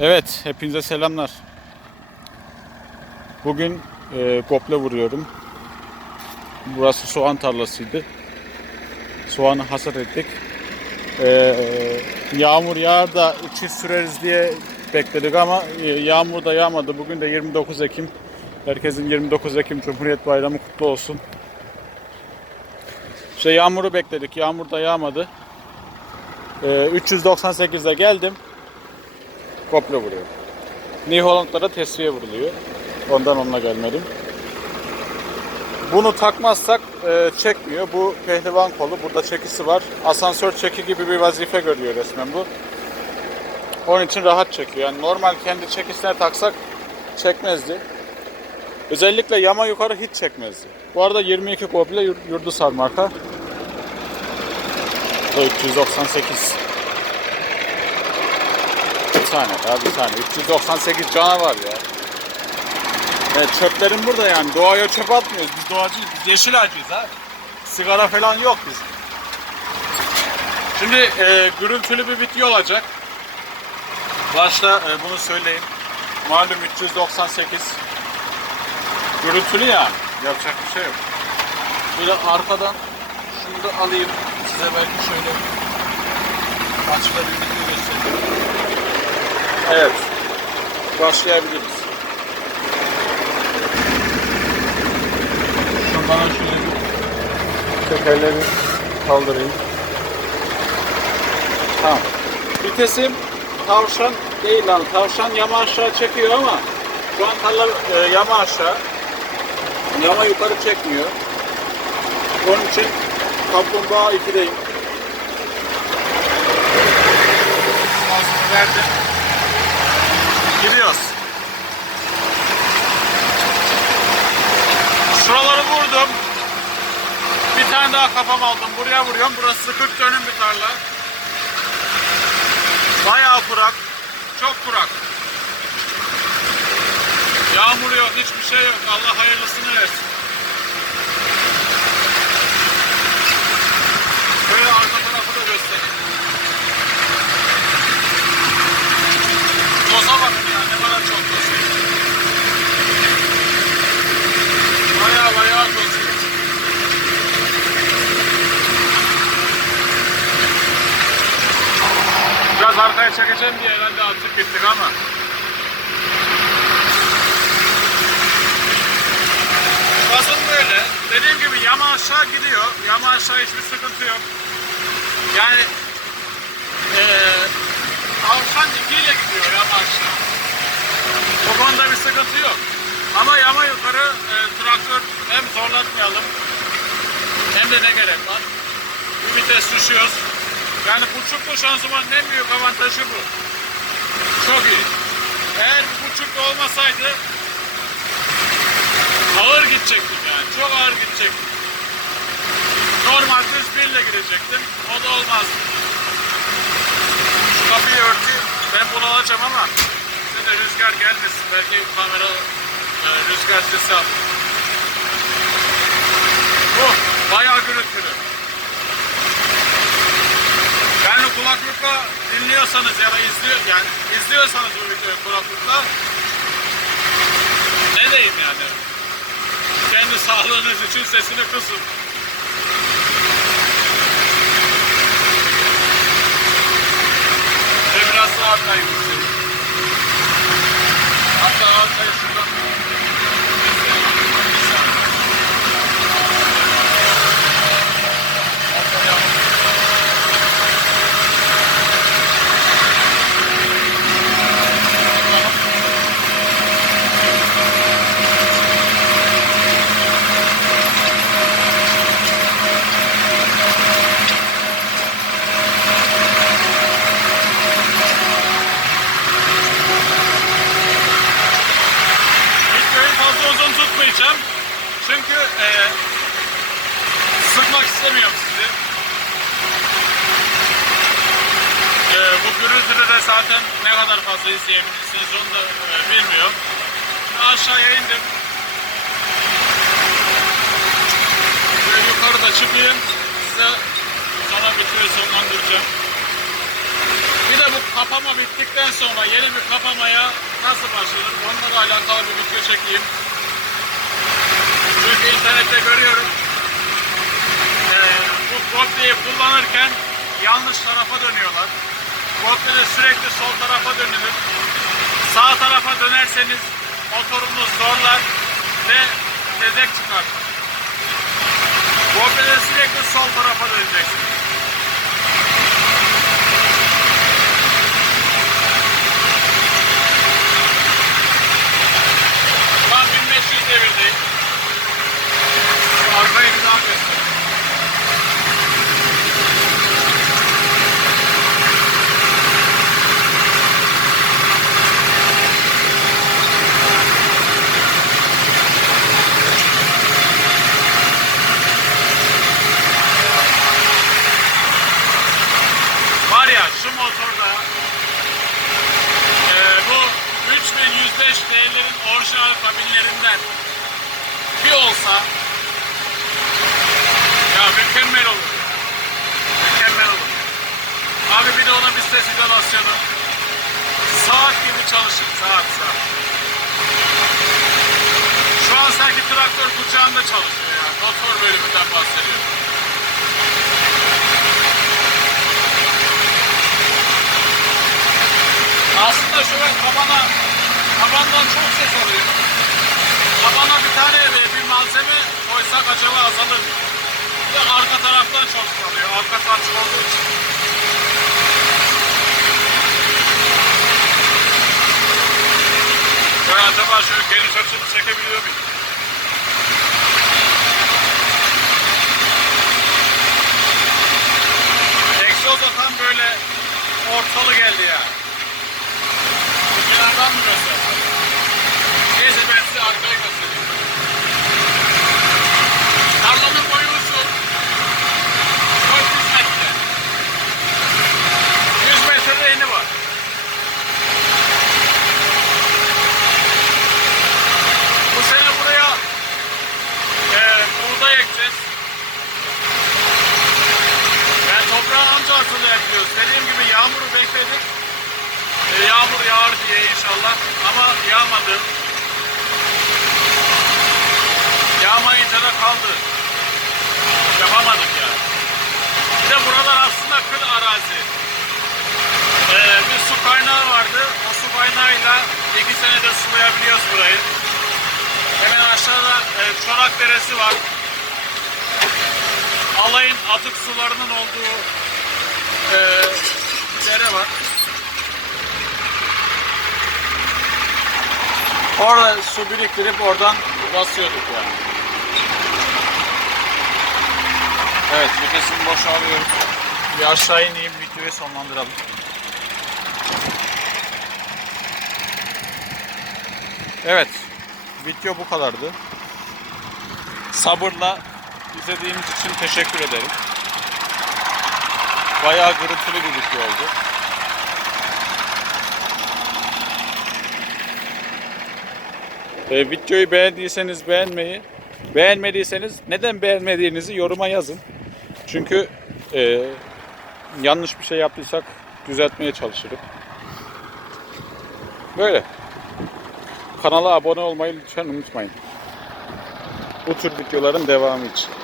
Evet, hepinize selamlar. Bugün e, gople vuruyorum. Burası soğan tarlasıydı. Soğanı hasat ettik. E, yağmur yağar da içi süreriz diye bekledik ama e, yağmur da yağmadı. Bugün de 29 Ekim. Herkesin 29 Ekim Cumhuriyet Bayramı kutlu olsun. İşte yağmuru bekledik. Yağmur da yağmadı. E, 398'de geldim. Komple vuruyor. New Holland'lara tesviye vuruluyor. Ondan onunla gelmedim. Bunu takmazsak e, çekmiyor. Bu pehlivan kolu. Burada çekisi var. Asansör çeki gibi bir vazife görüyor resmen bu. Onun için rahat çekiyor. Yani normal kendi çekisine taksak çekmezdi. Özellikle yama yukarı hiç çekmezdi. Bu arada 22 komple yur- Yurdusar marka. Bu da 398. Tane daha bir tane. 398 canavar ya. Evet, çöplerin burada yani. Doğaya çöp atmıyoruz. Biz doğacıyız. Biz yeşil ağacıyız ha. Sigara falan yok biz. Şimdi e, gürültülü bir video olacak. Başta e, bunu söyleyeyim. Malum 398. Gürültülü yani. Yapacak bir şey yok. Böyle arkadan şunu da alayım. Size belki şöyle göstereyim. Evet. Başlayabiliriz. Şuradan şöyle bir tekerleri kaldırayım. Tamam. Vitesim tavşan değil lan. Tavşan yama aşağı çekiyor ama şu an tarla e, yama aşağı. Yama yukarı çekmiyor. Onun için kaplumbağa 2'deyim. Gazını verdim. Gidiyoruz. Şuraları vurdum. Bir tane daha kafam aldım. Buraya vuruyorum. Burası 40 dönüm bir tarla. Bayağı kurak. Çok kurak. Yağmur yok. Hiçbir şey yok. Allah hayırlısını versin. Böyle arka tarafı da göstereyim. Toza bakın ya ne kadar çok toz. Baya baya toz. Çekeceğim diye herhalde attık gittik ama. Basın böyle. Dediğim gibi yama aşağı gidiyor. Yama aşağı hiçbir sıkıntı yok. Yani eee Tavşan ikiyle gidiyor yama aşağı. Bu konuda bir sıkıntı yok. Ama yama yukarı e, traktör hem zorlatmayalım hem de ne gerek var. Bir vites düşüyoruz. Yani buçuklu şanzımanın en büyük avantajı bu. Çok iyi. Eğer bu buçuklu olmasaydı ağır gidecektim yani. Çok ağır gidecektim. Normal düz birle girecektim. O da olmazdı. Şu kapıyı örteyim. Ben bunu alacağım ama size de rüzgar gelmesin. Belki kamera e, rüzgar sesi al. Bu bayağı gürültülü. Yani kulaklıkla dinliyorsanız ya da izliyor yani izliyorsanız bu videoyu kulaklıkla ne diyeyim yani kendi sağlığınız için sesini kısın. Ve biraz daha Islamıyorum sizi. Ee, bu gürültüde de zaten ne kadar fazla izleyebilirsiniz onu da e, bilmiyorum. Aşağıya indim. Böyle yukarıda çıkayım. Size sonra bitiyor sonlandıracağım. Bir de bu kapama bittikten sonra yeni bir kapamaya nasıl başlanır onunla da alakalı bir video çekeyim. Çünkü internette görüyorum Godly'yi kullanırken yanlış tarafa dönüyorlar. Godly'de sürekli sol tarafa dönülür. Sağ tarafa dönerseniz motorunuz zorlar ve tezek çıkar. Godly'de sürekli sol tarafa döneceksiniz. Şu an 1500 devirdeyim. Şu arkayı bir daha göster. Var ya şu motorda eee, bu 3105 D'lerin orijinal kabinlerinden bir olsa ya mükemmel olur. Mükemmel olur. Abi bir de ona bir ses izolasyonu. Saat gibi çalışır. Saat saat. Şu an sanki traktör kucağında çalışıyor ya. Motor bölümünden bahsediyorum. Aslında şöyle tabana, tabandan çok ses alıyor. Tabana bir tane bir, bir malzeme koysak acaba azalır mı? Bir de arka taraftan çok alıyor. Arka açık olduğu için. Acaba şöyle geniş açını çekebiliyor muyum? Egzoz tam böyle ortalı geldi ya. Kenardan mı hazırlayabiliyoruz. Dediğim gibi yağmuru bekledik. E, yağmur yağar diye inşallah ama yağmadı. Yağmayınca da kaldı. Yapamadık yani. Bir de buralar aslında kır arazi. Ee, bir su kaynağı vardı. O su kaynağıyla iki senede sulayabiliyoruz burayı. Hemen aşağıda e, Çorak Deresi var. Alayın atık sularının olduğu e, dere var. Orada su biriktirip oradan basıyorduk yani. Evet, vitesini boşalıyoruz. Bir aşağı ineyim, videoyu sonlandıralım. Evet, video bu kadardı. Sabırla izlediğiniz için teşekkür ederim. Bayağı gürültülü bir video oldu. E, videoyu beğendiyseniz beğenmeyi, beğenmediyseniz neden beğenmediğinizi yoruma yazın. Çünkü e, yanlış bir şey yaptıysak düzeltmeye çalışırım. Böyle. Kanala abone olmayı lütfen unutmayın. Bu tür videoların devamı için.